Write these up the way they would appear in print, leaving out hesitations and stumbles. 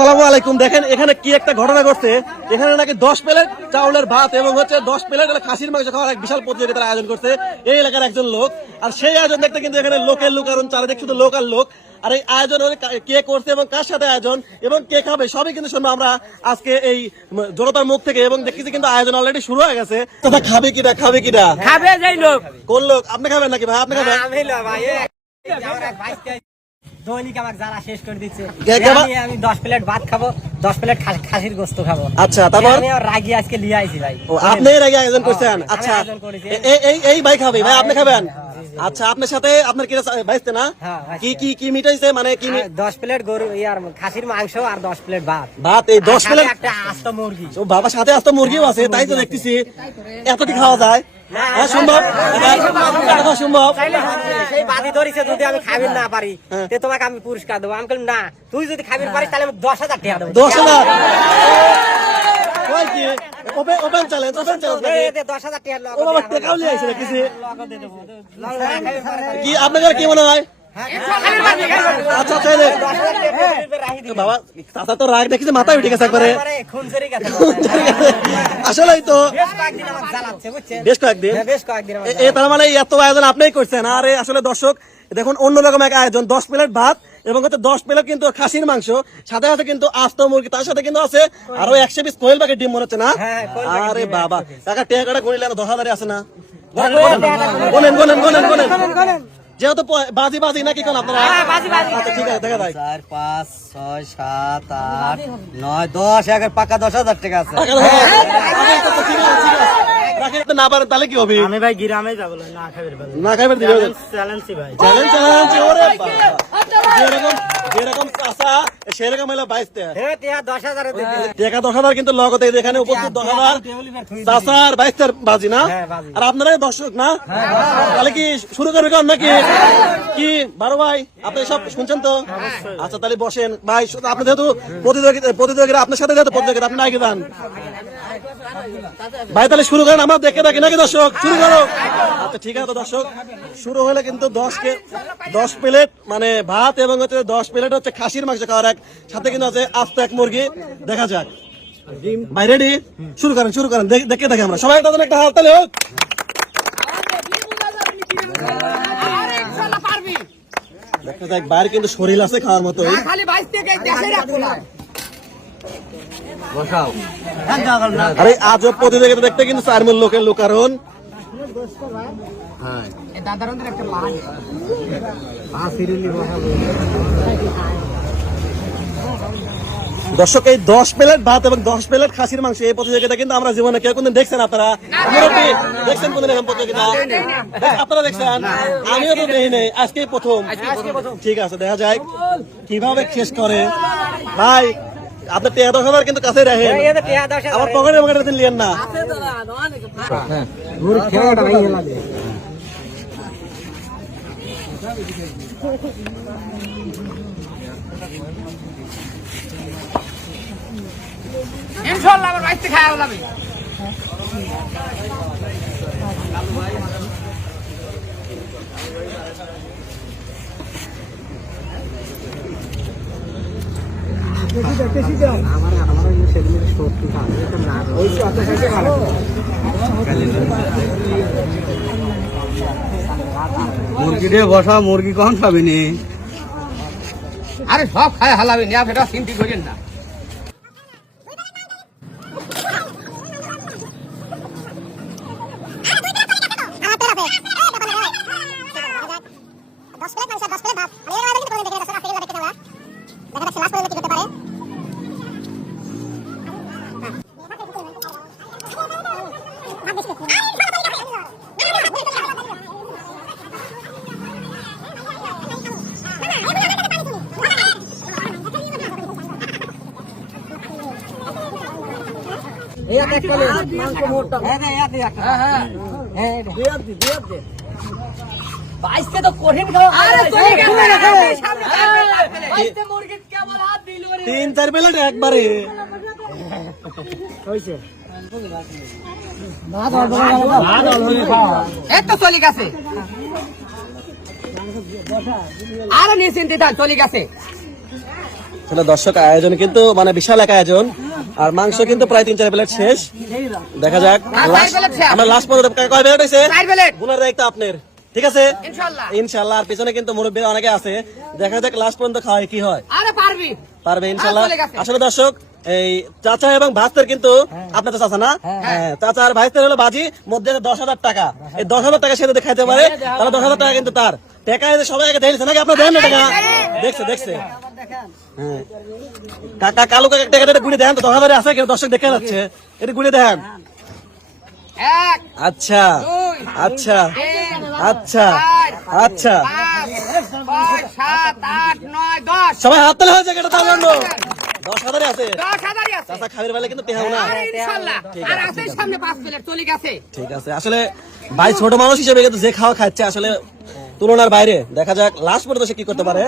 আসসালামু আলাইকুম। দেখেন এখানে কি একটা ঘটনা ঘটছে। এখানে নাকি 10 প্লেট চাউলের ভাত এবং হচ্ছে 10 প্লেট খাসির মাংস খাওয়ার এক বিশাল প্রতিযোগিতার আয়োজন করছে এই এলাকার একজন লোক। আর সেই আয়োজন দেখতে কিন্তু এখানে লোকের লোক, কারণ চারিদিক শুধু লোক আর লোক। আর এই আয়োজন কে করছে এবং কার সাথে আয়োজন এবং কে খাবে সবই কিন্তু শুনবো আমরা আজকে এই জনতার মুখ থেকে। এবং দেখতেছি কিন্তু আয়োজন অলরেডি শুরু হয়ে গেছে। খাবে কিনা খাবে কিনা খাবে যাই লোক। কোন লোক? আপনি খাবেন নাকি ভাই? আপনি খাবেন? আমি না ভাই, আমার এক ভাই দৈনিক আমাকে জ্বালা শেষ করে দিচ্ছে। আমি 10 প্লেট ভাত খাবো, 10 প্লেট খাসির গোস্ত খাবো। আচ্ছা, তারপর আমি রাগি আজকে লিয়ে আইছি ভাই। ও, আপনি এর আগে আয়োজন করছেন? আচ্ছা, এই ভাই খাবে? ভাই আপনি খাবেন? আচ্ছা, আপনার সাথে আপনার কি ভাইস্তে না? কি কি কি মিটাইছে? মানে কি 10 প্লেট গরু ইয়ার খাসির মাংস আর 10 প্লেট ভাত। ভাত এই 10 প্লেট একটা আস্ত মুরগি। ও বাবা, সাথে আস্ত মুরগিও আছে? তাই তো দেখতেছি। এতটি খাওয়া যায়? হ্যাঁ, সম্ভব? সম্ভব? সেই বাদি ধরিছে, যদি আমি খাবির না পারি তে তোমাকে আমি পুরস্কার দেবো। আমি বললাম না, তুই যদি খাবির পারিস তাহলে আমি 10,000 টাকা দেবো। 10,000? কি ওপেন চ্যালেঞ্জ? ওপেন চ্যালেঞ্জ 10,000 টাকা লগ। ও বাবা, টাকাও নিয়ে আইছে নাকি? কি আপনাদের কি মনে হয়? আচ্ছা, চাইলে বাবা চাচা তো রাগ দেখেছে, মাথায় উঠে গেছে একবারে। আসলেই তো বেশ কয়েকদিন। তার মানে এত আয়োজন আপনিই করছেন। আর আসলে দর্শক দেখুন, অন্যরকম এক আয়োজন। 10 প্লেট ভাত এবং হচ্ছে 10 প্লেট কিন্তু খাসির মাংস, সাথে আছে কিন্তু আস্ত মুরগি, তার সাথে কিন্তু আছে আরো 100 পিস কোয়েল পাখির ডিম মনে হচ্ছে না? আরে বাবা, টাকা টাকাটা গুনিলেন 10,000 আছে না? গোনেন গোনেন গোনেন গোনেন, যেহেতু বাজি বাজি নাকি কোন আপনারা? আচ্ছা, ঠিক আছে, দেখা যায় 4 5 6 7 8 9 10 11 পাকা 10,000 টাকা আছে। না পারেন তাহলে কি হবে? আমি ভাই গ্রামে যাব না খাইবার বলে। না খাইবার দিবে চ্যালেঞ্জ ভাই, চ্যালেঞ্জ চ্যালেঞ্জ। ওরে বাবা, যেরকম চাচা সেরকম হলো 22 টাকা। হে তে 10,000 দিতে টাকা 10,000 কিন্তু লগতে এখানে উপস্থিত 10,000 চাচার 22 টাকার বাজি না? আর আপনারা দর্শক না? তাহলে কি শুরু করবে কোন নাকি কি? বারো ভাই, আপনি সব শুনছেন তো? আচ্ছা, তাহলে বসেন ভাই। আপনি যেহেতু প্রতিযোগিতা আপনার সাথে যেহেতু প্রতিযোগিতা, আপনি আগে যান ভাই। তাহলে শুরু করেন, আমরা দেখে থাকি নাকি দর্শক? শুরু করো। আচ্ছা, ঠিক আছে দর্শক, শুরু হলে কিন্তু 10 প্লেট মানে ভাত এবং হচ্ছে 10 প্লেট হচ্ছে খাসির মাংস খাওয়ার এক, সাথে কিন্তু আছে আস্ত এক মুরগি। দেখা যাক ভাই, রেডি? শুরু করেন, শুরু করেন, দেখে থাকি আমরা সবাই। তাদের একটা হাততালি হোক। দেখা যাক, বাইরে কিন্তু শরীর আছে খাওয়ার মতো। আরে আজব প্রতিযোগিতা দেখতে কিন্তু 4 মূল লোকের লোকারণ। দর্শক, এই 10 প্লেট ভাত এবং 10 প্লেট খাসির মাংস এই প্রতিযোগিতা কিন্তু আমরা জীবনে কেউ কোনদিন দেখছেন? আপনারা দেখছেন কোনদিন এরকম প্রতিযোগিতা? আপনারা দেখছেন? আমিও তো দেখি নাই, আজকেই প্রথম। ঠিক আছে, দেখা যায় কিভাবে শেষ করে। ভাই আপনার 10,000 কিন্তু কাছে রাখেন, আমার পকেটের পকেটে লিয়েন না। ইনশাআল্লাহ আমার বাইতে খাওয়া যাবে। মুরগি দিয়ে বসা, মুরগি কখন খাবি নি? আরে সব খায় হালাবে না, এটা চিন্তা করেন না। বাইশে তো কঠিন খাওয়া। 3-4 প্লেট একবারে এত চলে গেছে। আরে নিশ্চিন্তে থাক, চলে গেছে। আসলে দর্শক আয়োজন কিন্তু মানে বিশাল এক আয়োজন, আর মাংস কিন্তু প্রায় 3-4 প্লেট শেষ। দেখা যাক আমরা লাস্ট পর্যন্ত কয় প্লেট হয়েছে গুনার দায়িত্ব আপনার, ঠিক আছে ইনশাল্লাহ। আর পিছনে কিন্তু মুরব্বী অনেকে আছে, দেখা যাক লাস্ট পর্যন্ত খাওয়ায় কি হয়। পারবে ইনশাল্লাহ। আসলে দর্শক এই চাচা এবং ভাস্তের কিন্তু আপনার তো চাচা না, হ্যাঁ চাচা আর ভাইস্তের হলো বাজি মধ্যে 10,000 টাকা। এই 10,000 টাকা সে যদি খাইতে পারে তাহলে 10,000 টাকা কিন্তু তার টাকা সবাই আগে দেখছে নাকি আপনার দেন না টাকা দেখছে হ্যাঁ কাকা কালো টাকাটা গুড়ি দেন তো 10,000 আছে কেউ দর্শক দেখে যাচ্ছে, এটা গুড়ি দেন। আচ্ছা আচ্ছা আচ্ছা আচ্ছা সবাই হাত তালে হয়েছে কেটে তার জন্য 10,000 আছে। চাচা খাবির বেলা কিন্তু পেহাও না, ঠিক আছে। আসলে ভাই ছোট মানুষ হিসেবে কিন্তু যে খাওয়া খাচ্ছে আসলে তুলনার বাইরে। দেখা যাক লাস্ট পর্যন্ত সে কি করতে পারে।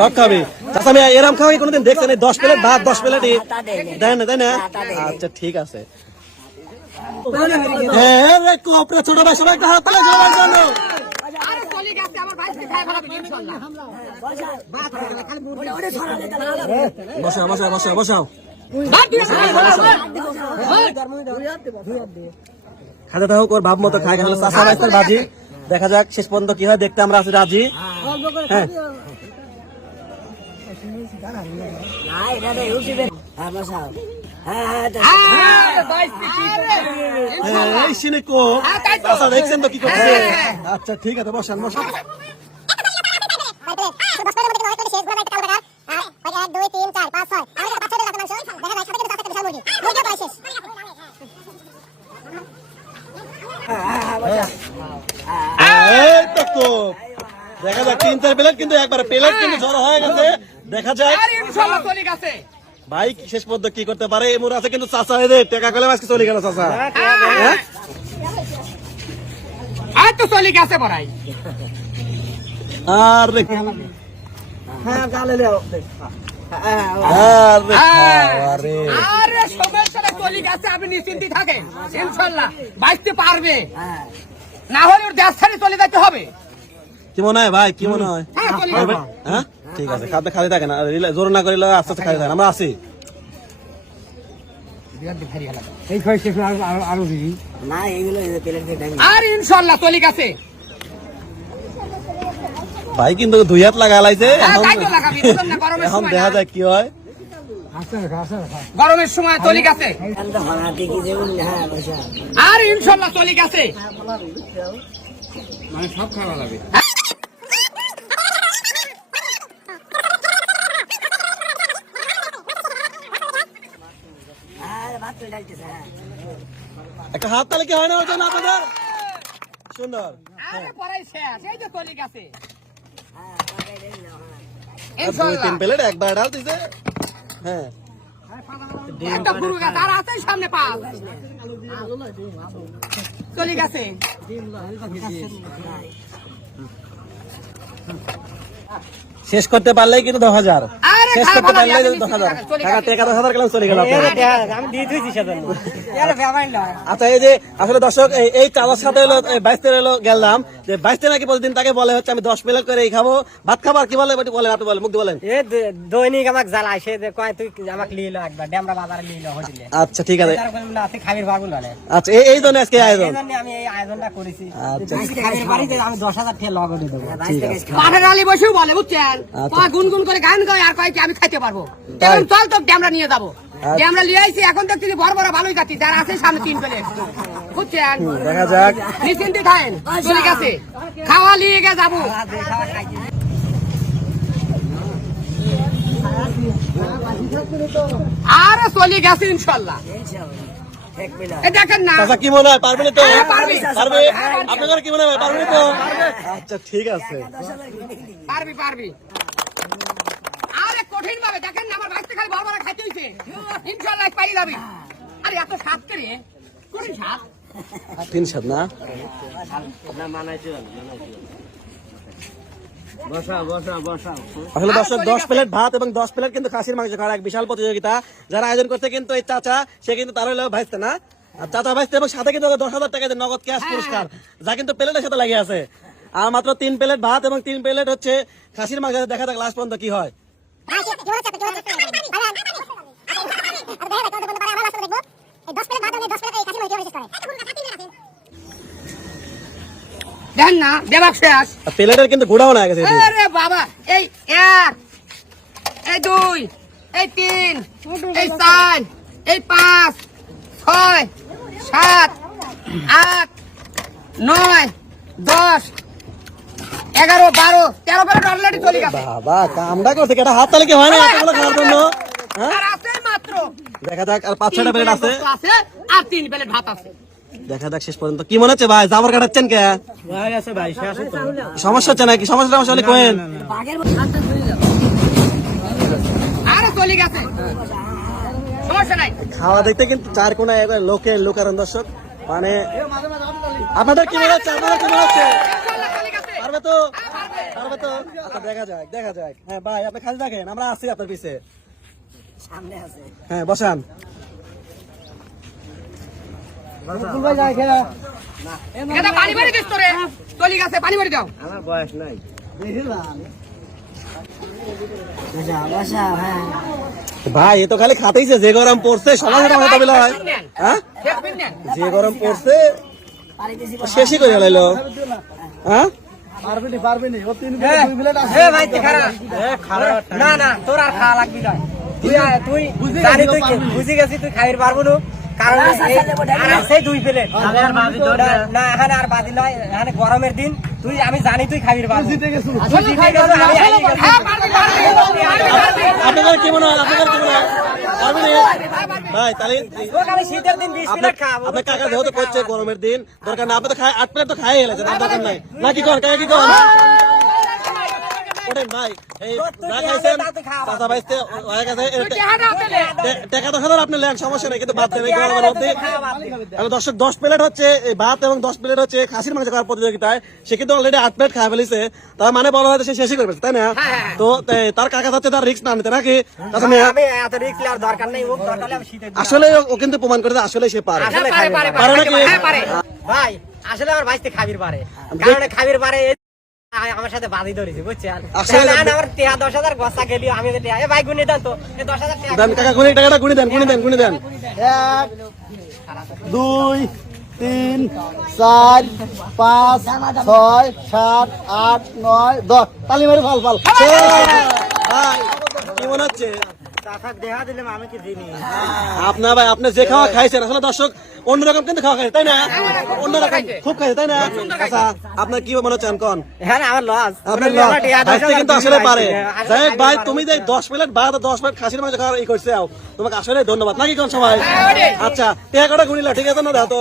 সব খাবি চাচা, আমি এরম খাওয়া কোনোদিন দেখছেন? 10 প্লেট ভাত 10 প্লেট দেন না, তাই না? আচ্ছা ঠিক আছে। ছোট ভাই সবাই একটা হাত তালে সবার জন্য। বসাও বসাও বসাও বসাও, খাতে থাকুক ওর ভাব মতো খায়। চাষা রাইসের বাজি, দেখা যাক শেষ পর্যন্ত কি হয়, দেখতে আমরা আছি রাজি। হ্যাঁ দেখছেন তো কি করছে। আচ্ছা ঠিক আছে, বসান বসান। দেখা যাক 3-4 প্লেট কিন্তু একবারে প্লেট কিন্তু জড়ো হয়ে গেছে। দেখা যাক ভাই শেষ পর্যন্ত কি করতে পারে। এমন আছে কিন্তু চাচা এদের টাকা কলে আজকে চলে গেল চাচা। আপনি নিশ্চিন্তি থাকেন, ইনশাল্লাহ বাঁচতে পারবে, না হলে ওর দেশ ছেড়ে চলে যেতে হবে। কি মনে হয় ভাই, কি মনে হয়? হ্যাঁ ঠিক আছে, খাদ্য খালি থাকে না, জোর না করিলে আস্তে আস্তে খালি থাকে, আমরা আছি। আর ইনশাল্লাহ চলে গেছে ভাই, কিন্তু 2 হাত লাগাইছে। এখন দেখা যায় কি হয়। গরমের সময় চলে গেছে, আর ইনশাল্লাহ চলে গেছে। মানে সব খাওয়া লাগবে। একটা হাত তালে কি হয় না ওই জন্য আপনাদের? সুন্দর। দুই তিন প্লেট একবার ঢাল দিছে। হ্যাঁ সামনে পাল চলে গেছে। শেষ করতে পারলেই কিন্তু 10,000, শেষ করতে পারলেই 10,000 টাকা, টাকা 10,000 কেমন চলে গেল। আচ্ছা এই যে আসলে দর্শক এই চাওয়ার সাথে হলো 22 হলো গেলাম যে 22 নাকি প্রতিদিন তাকে বলে হচ্ছে আমি 10 প্লেট করে খাবো ভাত খাবার, কি বলে বলেন আপনি বলেন, মুখ দিয়ে বলেন। দৈনিক আমাকে জ্বালায় সে কয় তুই আমাকে লিল একবার ডেমরা বাজারে লিল হোটেলে। আচ্ছা ঠিক আছে, খাবির পারবো না। আচ্ছা এই জন্য আজকে আয়োজন, আমি এই আয়োজনটা করেছি। আচ্ছা খাবির বাড়িতে আমি 10,000 টাকা লগে দিয়ে দেবো। পাঠের আলী বসেও বলে বুঝছেন, গুনগুন করে গান গায় আর কয় কি আমি খাইতে পারবো। চল তো ড্যামরা নিয়ে যাবো, ড্যামরা নিয়ে আইছি। এখন দেখছি বড় বড় ভালোই খাচ্ছি, যারা আছে সামনে 3 প্লেট বুঝছেন। দেখা যাক, নিশ্চিন্তে থাকেন, চলে গেছে খাওয়া নিয়ে গে যাবো। আর চলে গেছে ইনশাল্লাহ। দেখেন না চাচা কি মনে হয় পারবে তো? পারবে। আপনাদের কি মনে হয় পারবে তো? আচ্ছা ঠিক আছে, পারবি পারবি। আরে কঠিন ভাবে দেখেন না, আমার বাচ্চা খালি বড় খাইতে হইছে, ইনশাআল্লাহ পাই যাবি। আরে এত স্বাদ করে কঠিন স্বাদ, 3 স্বাদ না। আসলে দর্শক 10 প্লেট ভাত এবং 10 প্লেট কিন্তু খাসির মাংস খাওয়ার এক বিশাল প্রতিযোগিতা। যারা আয়োজন করছে কিন্তু এই চাচা, সে কিন্তু তার হলো ভাইস্তে না, আর চাচা ভাইস্তে, এবং সাথে কিন্তু 10,000 টাকা নগদ ক্যাশ পুরস্কার, যা কিন্তু প্লেটের সাথে লাগিয়ে আছে। আর মাত্র 3 প্লেট ভাত এবং 3 প্লেট হচ্ছে খাসির মাংস। দেখা যাক লাস্ট পর্যন্ত কি হয়। দেন না দেবাক শেষ প্লেটের কিন্তু ঘোড়াও না গেছে আরে বাবা এই এক এই দুই এই তিন এই চার এই 5 6 7 8 9 10 11 12 13 প্লেট অলরেডি চলে গেছে বাবা কামটা করছে কেটা হাত তালে কি হয় না এতগুলো খাওয়ার জন্য হ্যাঁ আর আছে মাত্র দেখা যাক আর 5-6টা প্লেট আছে আর 3 প্লেট ভাত আছে দেখা যাক শেষ পর্যন্ত কি মনে হচ্ছে ভাই জাবর কাটাচ্ছেন কে ভাই আছে ভাই শেষ তো সমস্যা হচ্ছে নাকি সমস্যা হলে কোয়েন আরে চলে গেছে সমস্যা নাই খাওয়া দেখতে কিন্তু চার কোনায় একবার লোকারণ দর্শক মানে আপনাদের কি মনে হচ্ছে পারবে তো আচ্ছা দেখা যাক হ্যাঁ ভাই আপনি খালি দেখেন আমরা আছি আপনার পিছে সামনে আছে হ্যাঁ বসান এটা পানি ভরে দিস তোরে চলে গেছে পানি ভরে দাও আমার বয়স নাই ভাই এ তো খালি খাতেইছে যে গরম পড়ছে সকাল সকাল হয়তো বেলা হয় হ্যাঁ যে গরম পড়ছে শেষই করে লাইলো হ্যাঁ ভাই না না তোর আর খাওয়া লাগবি না তুই জানি তুই বুঝে গেছি তুই খাইর পারবো না কারণ আর আছে 2 প্লেট না এখানে আর বাদি নয় এখানে গরমের দিন তুই আমি জানি তুই খাইর পারবো আপনাদের কি মনে হয় পারবে না? ভাই তাহলে আমি শীতের দিন 20 প্লেট খাবো আপনার কাকা যেহেতু করছে গরমের দিন দরকার না আপনি তো খাই 8 প্লেট তো খাই গেলেছেন আর দরকার নাই না কি করেন কাকা কি করেন ওঠেন ভাই এই না খাইছেন চাচা ভাইতে হয়ে গেছে টাকা 10,000 আপনি লেন সমস্যা নেই কিন্তু বাদ দেন এই গরমের মধ্যে তাহলে দর্শক 10 প্লেট হচ্ছে এই ভাত এবং 10 প্লেট হচ্ছে খাসির মাংস খাওয়ার প্রতিযোগিতায় সে কিন্তু অলরেডি 8 প্লেট খাওয়া ফেলেছে তার মানে বলা হয় সে শেষই করবে তাই না তো তার কাকা যাচ্ছে তার রিস্ক না নিতে নাকি আমি এত রিস্ক নেওয়ার দরকার নেই ও দরকার আমি শীতের দিন আসলে ও কিন্তু প্রমাণ করে যে আসলে সে পারে আসলে পারে নাকি ভাই আসলে আমার ভাইতে খাবির পারে কারণ খাবির পারে আমার সাথে বাজি ধরেছি বুঝছেন আসলে আমার 10,000 গসা গেলি আমি ভাই গুনে দেন তো 10,000 টাকা দেন কাকা টাকাটা গুনে দেন 1 2 3 4 5 6 7 8 9 10 তালি মারি ফাল ভাই কি মনে হচ্ছে টাকা দেখা দিলাম আমি কি দিনি আপনার ভাই আপনি যে খাওয়া খাইছেন আসলে দর্শক অন্যরকম কিন্তু খাওয়া খাইছে তাই না অন্যরকম খুব খাইছে তাই না আচ্ছা আপনার কি মনে হচ্ছে কোন হ্যাঁ আমার লস আপনার ভাইতে কিন্তু আসলে পারে যাই হোক ভাই তুমি যে 10 প্লেট ভাত 10 প্লেট খাসির মাংস খাওয়ার এই করছে তোমাকে আসলে ধন্যবাদ নাকি কোন সবাই আচ্ছা টাকাটা গুনিলা ঠিক আছে না দাও তো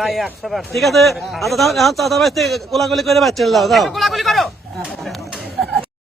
ভাই 100 ঠিক আছে আচ্ছা এখন চাচা ভাই কোলাগুলি করে বাচ্চা দাও